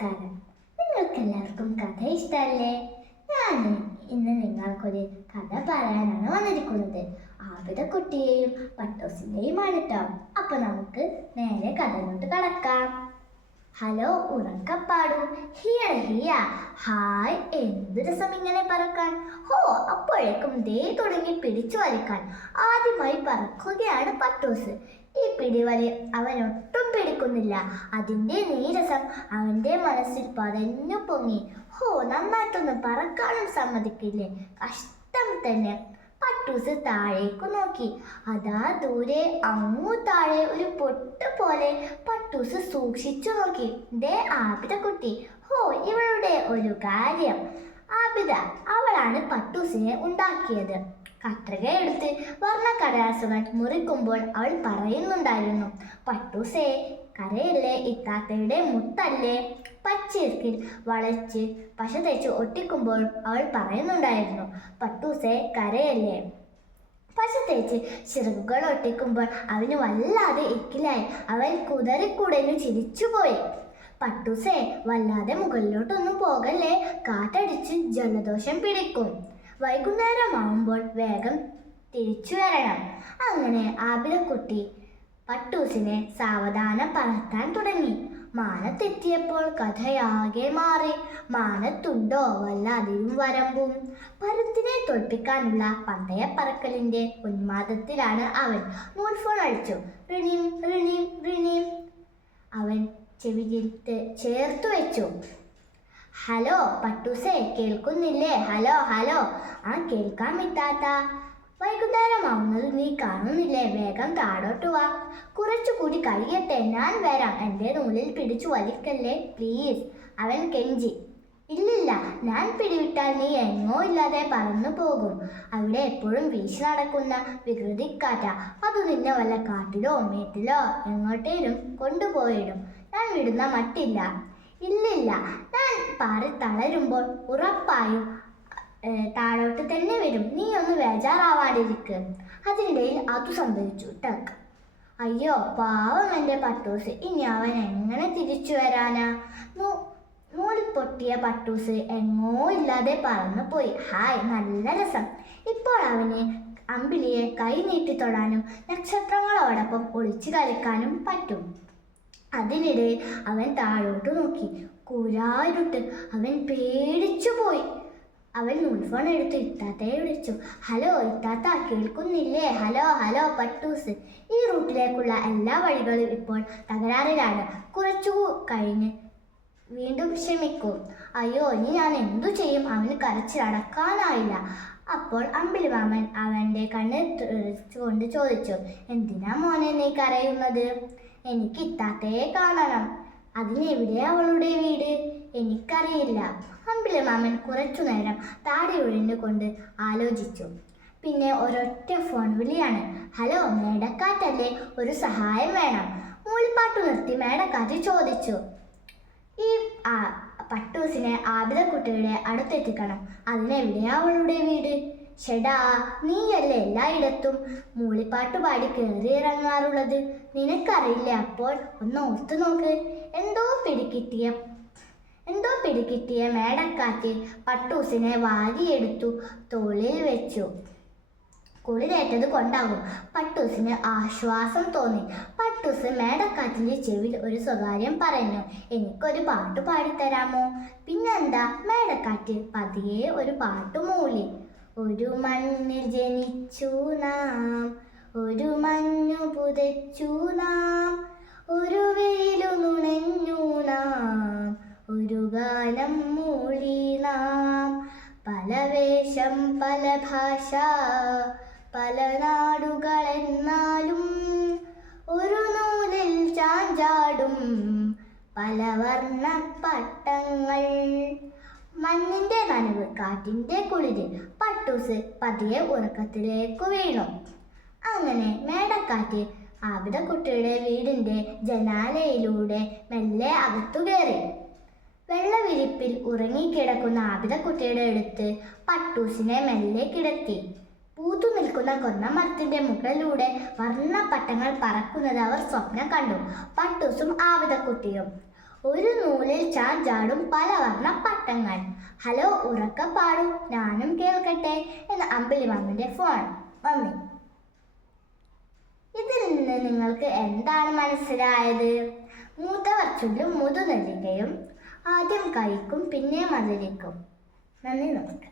നമസ്കാരം. നിങ്ങൾക്കെല്ലാവർക്കും കഥ ഇഷ്ടമല്ലേ ഞാൻ ഇന്ന് നിങ്ങൾക്കൊരു കഥ പറയാനാണ് വന്നിരിക്കുന്നത്. ആപിതക്കുട്ടിയെയും പട്ടോസിന്റെയുമാണ് കേട്ടോ അപ്പൊ നമുക്ക് നേരെ കഥയിലോട്ട് കടക്കാം. ഹലോ ഉറക്കപ്പാടു. ഹിയ ഹിയ ഹായ് എന്ത് രസം ഇങ്ങനെ പറക്കാൻ? ഹോ അപ്പോഴേക്കും ദേ തുടങ്ങി പിടിച്ചു വലിക്കാൻ ആദ്യമായി പറക്കുകയാണ് പട്ടൂസ്. ഈ പിടിവലി അവനൊട്ടും പിടിക്കുന്നില്ല. അതിന്റെ നീരസം അവന്റെ മനസ്സിൽ പതഞ്ഞു പൊങ്ങി. ഹോ നന്നായിട്ടൊന്ന് പറക്കാനും സമ്മതിക്കില്ലേ? കഷ്ടം തന്നെ. പട്ടൂസ് താഴേക്ക് നോക്കി. അതാ ദൂരെ അങ്ങു താഴെ ഒരു പൊട്ട് പോലെ പട്ടൂസ് സൂക്ഷിച്ചു നോക്കി. ദേ ആപിത കുട്ടി. ഹോ ഇവളുടെ ഒരു കാര്യം. ആപിത അവളാണ് പട്ടൂസിനെ ഉണ്ടാക്കിയത്. കത്രിക എടുത്ത് വർണക്കടലാസുകൾ മുറിക്കുമ്പോൾ അവൾ പറയുന്നുണ്ടായിരുന്നു പട്ടൂസേ കരയല്ലേ ഇത്താത്തയുടെ മുത്തല്ലേ? പച്ചിർക്കിൽ വളച്ച് പശ തേച്ച് ഒട്ടിക്കുമ്പോൾ അവൾ പറയുന്നുണ്ടായിരുന്നു പട്ടൂസേ കരയല്ലേ? പശ തേച്ച് ചിറകുകൾ ഒട്ടിക്കുമ്പോൾ അവന് വല്ലാതെ ഇക്കിലായി അവൻ കുതറിക്കുടഞ്ഞു ചിരിച്ചുപോയി. പട്ടൂസേ വല്ലാതെ മുകളിലോട്ടൊന്നും പോകല്ലേ? കാറ്റടിച്ച് ജലദോഷം പിടിക്കും. വൈകുന്നേരമാവുമ്പോൾ വേഗം തിരിച്ചു വരണം. അങ്ങനെ ആബിലക്കുട്ടി പട്ടൂസിനെ സാവധാനം പറത്താൻ തുടങ്ങി. മാനത്തെത്തിയപ്പോൾ കഥയാകെ മാറി. മാനത്തുണ്ടോ വല്ല വരമ്പും. പരുത്തിനെ തോൽപ്പിക്കാനുള്ള പന്തയ പറക്കലിന്റെ ഉന്മാദത്തിലാണ് അവൻ. നൂൽഫോൺ അടിച്ചു. റിണീം റിണീം അവൻ ചെവിയിൽ ചേർത്തു വെച്ചു. ഹലോ പട്ടൂസേ കേൾക്കുന്നില്ലേ? Hello hello. ആ കേൾക്കാൻ മിത്താത്ത വൈകുന്നേരമാവുന്നത് നീ കാണുന്നില്ലേ? വേഗം താഴോട്ട് വാ. കുറച്ചുകൂടി കഴിയട്ടെ. ഞാൻ വരാം. എന്റെ നൂലിൽ പിടിച്ചു വലിക്കല്ലേ? പ്ലീസ്. അവൻ കെഞ്ചി. ഇല്ലില്ല ഞാൻ പിടിവിട്ടാൽ നീ എങ്ങോ ഇല്ലാതെ പറന്നു പോകും. അവിടെ എപ്പോഴും വീശി നടക്കുന്ന വികൃതിക്കാറ്റ. അത് നിന്നെ വല്ല കാട്ടിലോ മേട്ടിലോ എങ്ങോട്ടേലും കൊണ്ടുപോയിടും. ഞാൻ വിടുന്ന മട്ടില്ല. ഇല്ലില്ല. താൻ പാറി തളരുമ്പോൾ ഉറപ്പായും താഴോട്ട് തന്നെ വരും. നീ ഒന്ന് ബേജാറാവാണ്ടിരിക്ക്. അതിനിടയിൽ അത് സംഭവിച്ചു. ടക്ക് അയ്യോ പാവം എന്റെ പട്ടൂസ്. ഇനി അവൻ എങ്ങനെ തിരിച്ചു വരാനാ? നൂ- നൂൽ പൊട്ടിയ പട്ടൂസ് എങ്ങോ ഇല്ലാതെ പറന്നു പോയി. ഹായ് നല്ല രസം. ഇപ്പോൾ അവന് അമ്പിളിയെ കൈ നീട്ടി തൊടാനും നക്ഷത്രങ്ങളോടൊപ്പം ഒളിച്ചു കളിക്കാനും പറ്റും. അതിനിടെ അവൻ താഴോട്ട് നോക്കി. കൂരായിരുട്ട് അവൻ പേടിച്ചു പോയി. അവൻ നൂൽഫോൺ എടുത്ത് ഇത്താത്തയെ വിളിച്ചു. ഹലോ ഇത്താത്ത കേൾക്കുന്നില്ലേ? ഹലോ ഹലോ പട്ടൂസ്. ഈ റൂട്ടിലേക്കുള്ള എല്ലാ വഴികളും ഇപ്പോൾ തകരാറിലാണ്. കുറച്ചു കഴിഞ്ഞ് വീണ്ടും ശ്രമിക്കൂ അയ്യോ ഇനി ഞാൻ എന്തു ചെയ്യും? അവന് കരച്ചിലടക്കാനായില്ല അപ്പോൾ അമ്പിളിമാമൻ അവന്റെ കണ്ണ് കൊണ്ട് ചോദിച്ചു. എന്തിനാ മോനെ നീ കരയുന്നത്? എനിക്ക് ഇത്താത്തയെ കാണണം. അതിനെവിടെ അവളുടെ വീട്? എനിക്കറിയില്ല. അമ്പിളിമാമൻ കുറച്ചു നേരം താടി ഒഴിഞ്ഞുകൊണ്ട് ആലോചിച്ചു. പിന്നെ ഒരൊറ്റ ഫോൺ വിളിയാണ്. ഹലോ മേടക്കാറ്റല്ലേ? ഒരു സഹായം വേണം. മൂളിപ്പാട്ട് നിർത്തി മേടക്കാറ്റ് ചോദിച്ചു. ഈ പട്ടൂസിനെ ആബിദക്കുട്ടിയുടെ അടുത്തെത്തിക്കണം. അതിനെവിടെയാ അവളുടെ വീട്? ഷെടാ നീയല്ലേ എല്ലായിടത്തും മൂളിപ്പാട്ട് പാടി കയറി ഇറങ്ങാറുള്ളത് നിനക്കറിയില്ല അപ്പോൾ ഒന്ന് ഓർത്തു നോക്ക്. എന്തോ പിടികിട്ടിയ എന്തോ പിടികിട്ടിയ മേടക്കാറ്റ് പട്ടൂസിനെ വാരിയെടുത്തു തോളിൽ വെച്ചു. കുളിരേറ്റത് കൊണ്ടാകും പട്ടൂസിന് ആശ്വാസം തോന്നി. പട്ടൂസ് മേടക്കാറ്റിന്റെ ചെവിയിൽ ഒരു സ്വകാര്യം പറഞ്ഞു എനിക്കൊരു പാട്ട് പാടിത്തരാമോ? പിന്നെന്താ? മേടക്കാറ്റ് പതിയെ ഒരു പാട്ട് മൂളി ഒരു മണ്ണിൽ ജനിച്ചു നാം ഒരു മഞ്ഞു പുതച്ചു നാം ഒരു വെയിലു നുണഞ്ഞു നാം ഒരു ഗാനം മൂളി നാം. പല വേഷം പല ഭാഷ പല നാടുകളെന്നാലും ഒരു നൂലിൽ ചാഞ്ചാടും പല വർണ പട്ടങ്ങൾ മഞ്ഞിന്റെ നനവ് കാറ്റിന്റെ കുളിര് പട്ടൂസ് പതിയെ ഉറക്കത്തിലേക്ക് വീണു അങ്ങനെ മേടക്കാറ്റ് ആബിദക്കുട്ടിയുടെ വീടിന്റെ ജനാലയിലൂടെ മെല്ലെ അകത്തു കയറി. വെള്ളവിരിപ്പിൽ ഉറങ്ങിക്കിടക്കുന്ന ആബിദക്കുട്ടിയുടെ അടുത്ത് പട്ടൂസിനെ മെല്ലെ കിടത്തി. പൂത്തു നിൽക്കുന്ന കൊന്നമരത്തിന്റെ മുകളിലൂടെ വർണപ്പട്ടങ്ങൾ പറക്കുന്നത് അവർ സ്വപ്നം കണ്ടു. പട്ടൂസും ആബിദക്കുട്ടിയും ഒരു നൂലിൽ ചാഞ്ചാടും പലവർണ പട്ടങ്ങൾ. ഹലോ ഉറക്ക പാടും ഞാനും കേൾക്കട്ടെ എന്ന് അമ്പിളി മമ്മിന്റെ ഫോൺ മമ്മി. ഇതിൽ നിന്ന് നിങ്ങൾക്ക് എന്താണ് മനസ്സിലായത്? മൂത്തവർ ചുല്ലും മുതുനെല്ലിക്കയും ആദ്യം കഴിക്കും പിന്നെ മതിരിക്കും നന്ദി നമസ്കാരം.